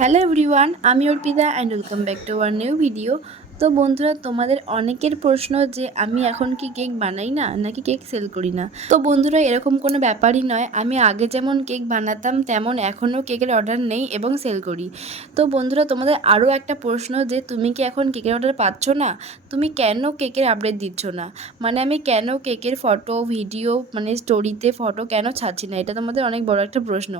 Hello everyone, আমি Arpita and welcome back to our new video. তো বন্ধুরা, তোমাদের অনেকের প্রশ্ন যে আমি এখন কি কেক বানাই না নাকি কেক সেল করি না। তো বন্ধুরা, এরকম কোনো ব্যাপারই নয়। আমি আগে যেমন কেক বানাতাম তেমন এখনও কেকের অর্ডার নেই এবং সেল করি। তো বন্ধুরা, তোমাদের আরও একটা প্রশ্ন যে তুমি কি এখন কেকের অর্ডার পাচ্ছ না, তুমি কেন কেকের আপডেট দিচ্ছ না, মানে আমি কেন কেকের ফটো ভিডিও মানে স্টোরিতে ফটো কেন ছাড়ছি না, এটা তোমাদের অনেক বড় একটা প্রশ্ন।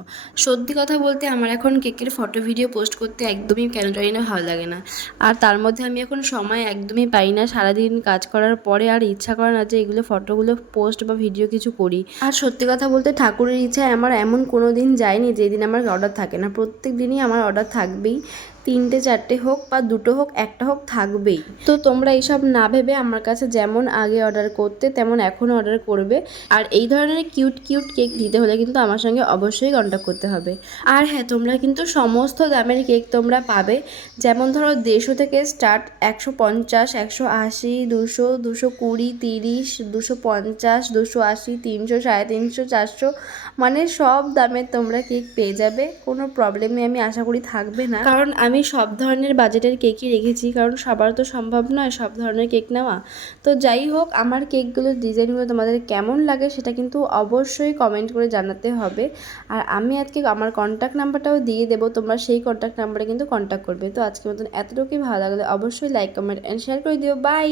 সত্যি কথা বলতে আমার এখন কেকের ফটো ভিডিও পোস্ট করতে একদমই কেন জানি না ভালো লাগে না। আর তার মধ্যে আমি এখন সময় একদমই পাই না। সারাদিন কাজ করার পরে আর ইচ্ছা করে না যে এগুলো ফটোগুলো পোস্ট বা ভিডিও কিছু করি। আর সত্যি কথা বলতে ঠাকুরের ইচ্ছায় আমার এমন কোনো দিন যায়নি যেদিন আমার অর্ডার থাকে না। প্রত্যেক দিনই আমার অর্ডার থাকবেই, 3টে 4টে হোক বা 2টো হোক, 1টা হোক, থাকবেই। তো তোমরা এইসব না ভেবে আমার কাছে যেমন আগে অর্ডার করতে তেমন এখনও অর্ডার করবে। আর এই ধরনের কিউট কিউট কেক দিতে হলে কিন্তু আমার সঙ্গে অবশ্যই কন্ট্যাক্ট করতে হবে। আর হ্যাঁ, তোমরা কিন্তু সমস্ত দামের কেক তোমরা পাবে। যেমন ধরো 150 থেকে স্টার্ট, 150, 180, 200, 220, 30, 250, 280, 300, 350, 400, মানে সব দামের তোমরা কেক পেয়ে যাবে। কোনো প্রবলেমই আমি আশা করি থাকবে না, কারণ আমি সব ধরনের বাজেটের কেকই রেখেছি, কারণ সবার তো সম্ভব নয় সব ধরনের কেক নেওয়া। তো যাই হোক, আমার কেকগুলোর ডিজাইনগুলো তোমাদের কেমন লাগে সেটা কিন্তু অবশ্যই কমেন্ট করে জানাতে হবে। আর আমি আজকে আমার কন্ট্যাক্ট নাম্বারটাও দিয়ে দেবো, তোমরা সেই কন্ট্যাক্ট নাম্বারে কিন্তু কন্ট্যাক্ট করবে। তো আজকের মতন এতটুকুই। ভালো লাগলে অবশ্যই লাইক, কমেন্ট অ্যান্ড শেয়ার করে দিও। বাই।